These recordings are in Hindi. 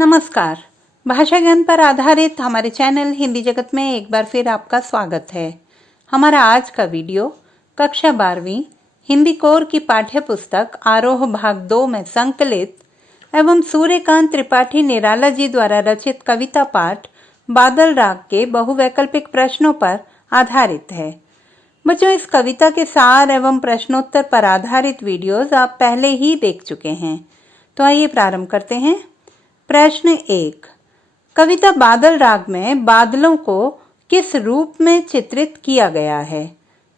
नमस्कार। भाषा ज्ञान पर आधारित हमारे चैनल हिंदी जगत में एक बार फिर आपका स्वागत है। हमारा आज का वीडियो कक्षा 12वीं हिंदी कोर की पाठ्य पुस्तक आरोह भाग 2 में संकलित एवं सूर्यकांत त्रिपाठी निराला जी द्वारा रचित कविता पाठ बादल राग के बहुवैकल्पिक प्रश्नों पर आधारित है। बच्चों, इस कविता के सार एवं प्रश्नोत्तर पर आधारित वीडियोस आप पहले ही देख चुके हैं, तो आइए प्रारंभ करते हैं। प्रश्न 1। कविता बादल राग में बादलों को किस रूप में चित्रित किया गया है?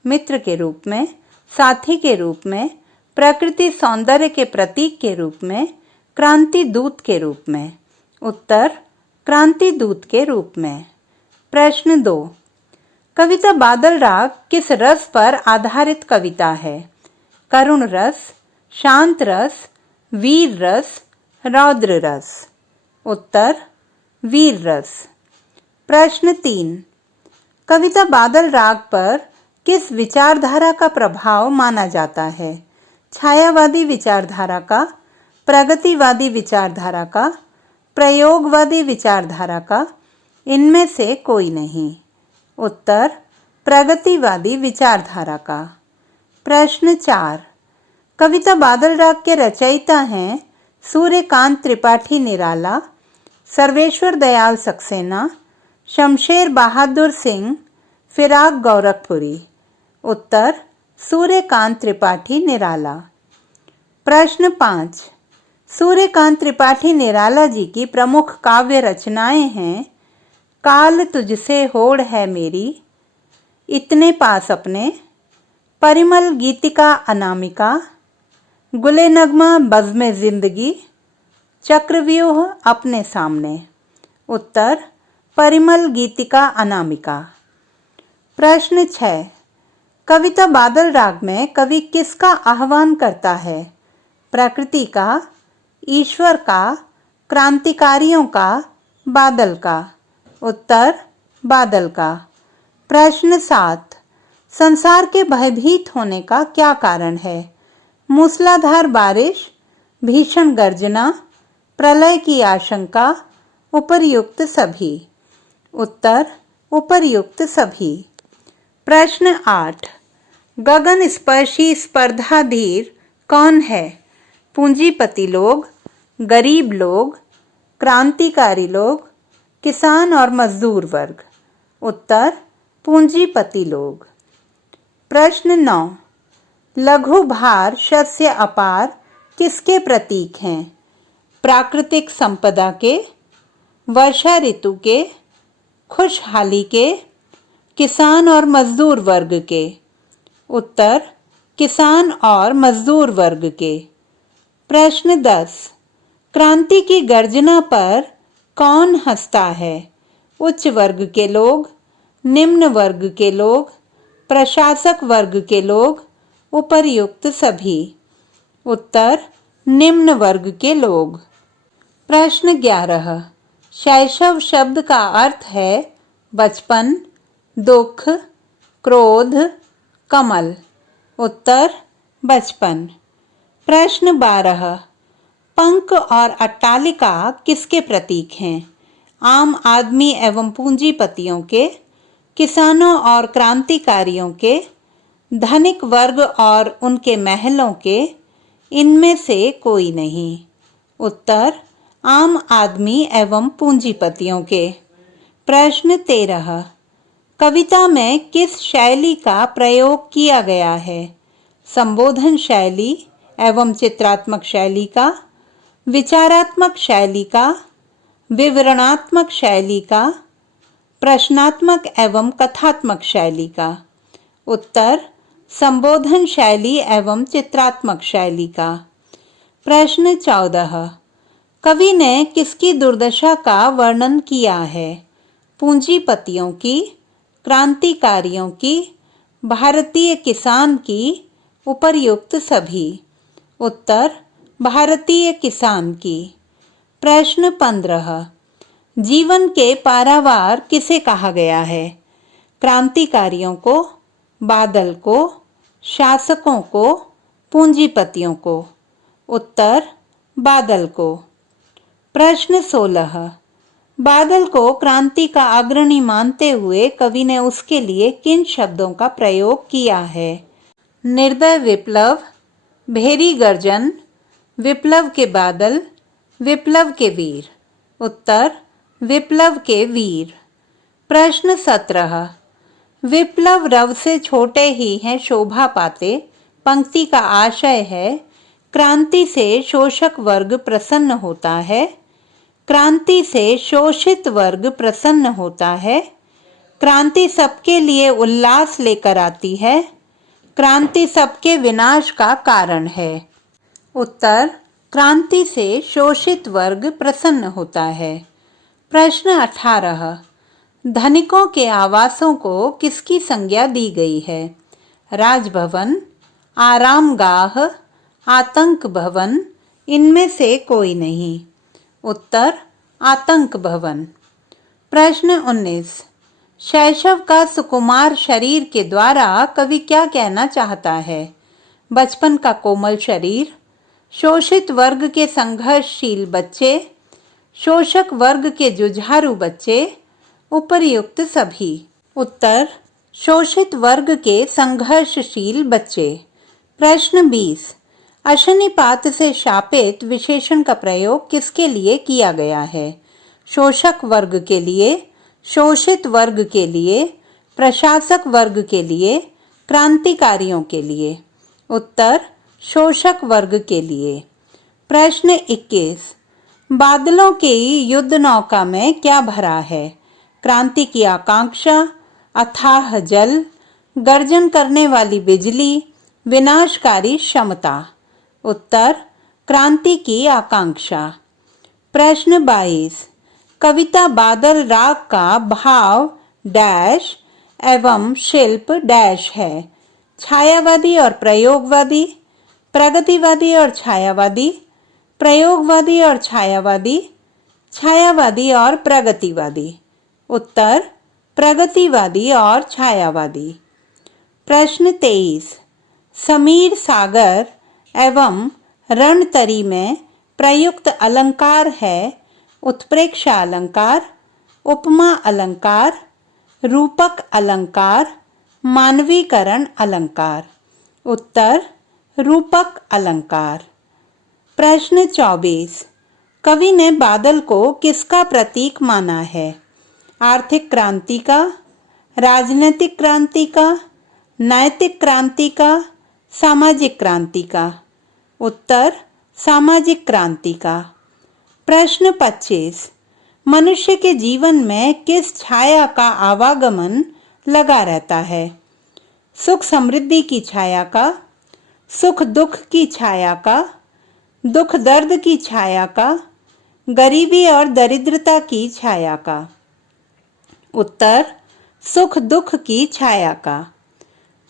मित्र के रूप में, साथी के रूप में, प्रकृति सौंदर्य के प्रतीक के रूप में, क्रांति दूत के रूप में। उत्तर क्रांति दूत के रूप में। प्रश्न 2। कविता बादल राग किस रस पर आधारित कविता है? करुण रस, शांत रस, वीर रस, रौद्र रस। उत्तर वीर रस। प्रश्न 3। कविता बादल राग पर किस विचारधारा का प्रभाव माना जाता है? छायावादी विचारधारा का, प्रगतिवादी विचारधारा का, प्रयोगवादी विचारधारा का, इनमें से कोई नहीं। उत्तर प्रगतिवादी विचारधारा का। प्रश्न 4। कविता बादल राग के रचयिता हैं सूर्यकांत त्रिपाठी निराला, सर्वेश्वर दयाल सक्सेना, शमशेर बहादुर सिंह, फिराक गोरखपुरी। उत्तर सूर्यकांत त्रिपाठी निराला। प्रश्न 5। सूर्यकांत त्रिपाठी निराला जी की प्रमुख काव्य रचनाएं हैं काल तुझसे होड़ है मेरी, इतने पास अपने, परिमल गीतिका अनामिका, गुले नगमा बज़्म जिंदगी, चक्रव्यूह अपने सामने। उत्तर परिमल गीतिका अनामिका। प्रश्न 6। कविता बादल राग में कवि किसका आह्वान करता है? प्रकृति का, ईश्वर का, क्रांतिकारियों का, बादल का। उत्तर बादल का। प्रश्न 7। संसार के भयभीत होने का क्या कारण है? मूसलाधार बारिश, भीषण गर्जना, प्रलय की आशंका, उपर्युक्त सभी। उत्तर उपर्युक्त सभी। प्रश्न 8। गगन स्पर्शी स्पर्धाधीर कौन है? पूंजीपति लोग, गरीब लोग, क्रांतिकारी लोग, किसान और मजदूर वर्ग। उत्तर पूंजीपति लोग। प्रश्न 9। लघु भार शस्य अपार किसके प्रतीक हैं? प्राकृतिक संपदा के, वर्षा ऋतु के, खुशहाली के, किसान और मजदूर वर्ग के। उत्तर किसान और मजदूर वर्ग के। प्रश्न 10। क्रांति की गर्जना पर कौन हंसता है? उच्च वर्ग के लोग, निम्न वर्ग के लोग, प्रशासक वर्ग के लोग, उपर्युक्त सभी। उत्तर निम्न वर्ग के लोग। प्रश्न 11। शैशव शब्द का अर्थ है बचपन, दुख, क्रोध, कमल। उत्तर बचपन। प्रश्न 12। पंख और अट्टालिका किसके प्रतीक हैं? आम आदमी एवं पूंजीपतियों के, किसानों और क्रांतिकारियों के, धनिक वर्ग और उनके महलों के, इनमें से कोई नहीं। उत्तर आम आदमी एवं पूंजीपतियों के। प्रश्न 13। कविता में किस शैली का प्रयोग किया गया है? संबोधन शैली एवं चित्रात्मक शैली का, विचारात्मक शैली का, विवरणात्मक शैली का, प्रश्नात्मक एवं कथात्मक शैली का। उत्तर संबोधन शैली एवं चित्रात्मक शैली का। प्रश्न 14। कवि ने किसकी दुर्दशा का वर्णन किया है? पूंजीपतियों की, क्रांतिकारियों की, भारतीय किसान की, उपर्युक्त सभी। उत्तर भारतीय किसान की। प्रश्न 15। जीवन के पारावार किसे कहा गया है? क्रांतिकारियों को, बादल को, शासकों को, पूंजीपतियों को। उत्तर बादल को। प्रश्न 16। बादल को क्रांति का अग्रणी मानते हुए कवि ने उसके लिए किन शब्दों का प्रयोग किया है? निर्दय विप्लव, भेरी गर्जन, विप्लव के बादल, विप्लव के वीर। उत्तर विप्लव के वीर। प्रश्न 17। विप्लव रव से छोटे ही हैं शोभा पाते पंक्ति का आशय है क्रांति से शोषक वर्ग प्रसन्न होता है। क्रांति से शोषित वर्ग प्रसन्न होता है। क्रांति सबके लिए उल्लास लेकर आती है। क्रांति सबके विनाश का कारण है। उत्तर क्रांति से शोषित वर्ग प्रसन्न होता है। प्रश्न 18। धनिकों के आवासों को किसकी संज्ञा दी गई है? राजभवन, आरामगाह, आतंक भवन, इनमें से कोई नहीं। उत्तर आतंक भवन। प्रश्न 19। शैशव का सुकुमार शरीर के द्वारा कवि क्या कहना चाहता है? बचपन का कोमल शरीर, शोषित वर्ग के संघर्षशील बच्चे, शोषक वर्ग के जुझारू बच्चे, उपर्युक्त सभी। उत्तर शोषित वर्ग के संघर्षशील बच्चे। प्रश्न 20। अशनिपात से शापित विशेषण का प्रयोग किसके लिए किया गया है? शोषक वर्ग के लिए, शोषित वर्ग के लिए, प्रशासक वर्ग के लिए, क्रांतिकारियों के लिए। उत्तर शोषक वर्ग के लिए। प्रश्न 21। बादलों की युद्ध नौका में क्या भरा है? क्रांति की आकांक्षा, अथाह जल, गर्जन करने वाली बिजली, विनाशकारी क्षमता। उत्तर क्रांति की आकांक्षा। प्रश्न 22। कविता बादल राग का भाव डैश एवं शिल्प डैश है? छायावादी और प्रयोगवादी, प्रगतिवादी और छायावादी, प्रयोगवादी और छायावादी, छायावादी और प्रगतिवादी। उत्तर प्रगतिवादी और छायावादी। प्रश्न 23। समीर सागर एवं रणतरी में प्रयुक्त अलंकार है उत्प्रेक्षा अलंकार, उपमा अलंकार, रूपक अलंकार, मानवीकरण अलंकार। उत्तर रूपक अलंकार। प्रश्न 24। कवि ने बादल को किसका प्रतीक माना है? आर्थिक क्रांति का, राजनीतिक क्रांति का, नैतिक क्रांति का, सामाजिक क्रांति का। उत्तर सामाजिक क्रांति का। प्रश्न 25। मनुष्य के जीवन में किस छाया का आवागमन लगा रहता है? सुख समृद्धि की छाया का, सुख दुख की छाया का, दुख दर्द की छाया का, गरीबी और दरिद्रता की छाया का। उत्तर सुख दुख की छाया का।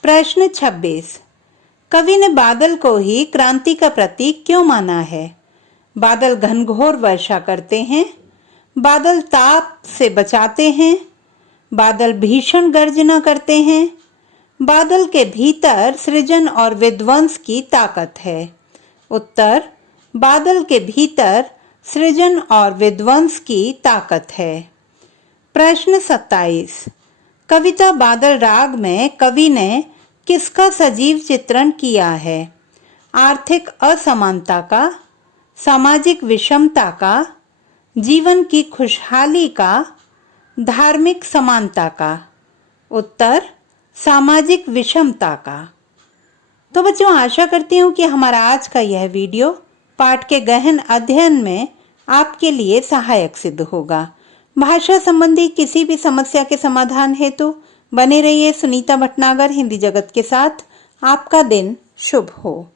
प्रश्न 26। कवि ने बादल को ही क्रांति का प्रतीक क्यों माना है? बादल घनघोर वर्षा करते हैं, बादल ताप से बचाते हैं, बादल भीषण गर्जना करते हैं, बादल के भीतर सृजन और विध्वंस की ताकत है। उत्तर बादल के भीतर सृजन और विध्वंस की ताकत है। प्रश्न 27। कविता बादल राग में कवि ने किसका सजीव चित्रण किया है? आर्थिक असमानता का, सामाजिक विषमता का, जीवन की खुशहाली का, धार्मिक समानता का। उत्तर सामाजिक विषमता का। तो बच्चों, आशा करती हूँ कि हमारा आज का यह वीडियो पाठ के गहन अध्ययन में आपके लिए सहायक सिद्ध होगा। भाषा संबंधी किसी भी समस्या के समाधान हेतु बने रहिए सुनीता भटनागर हिंदी जगत के साथ। आपका दिन शुभ हो।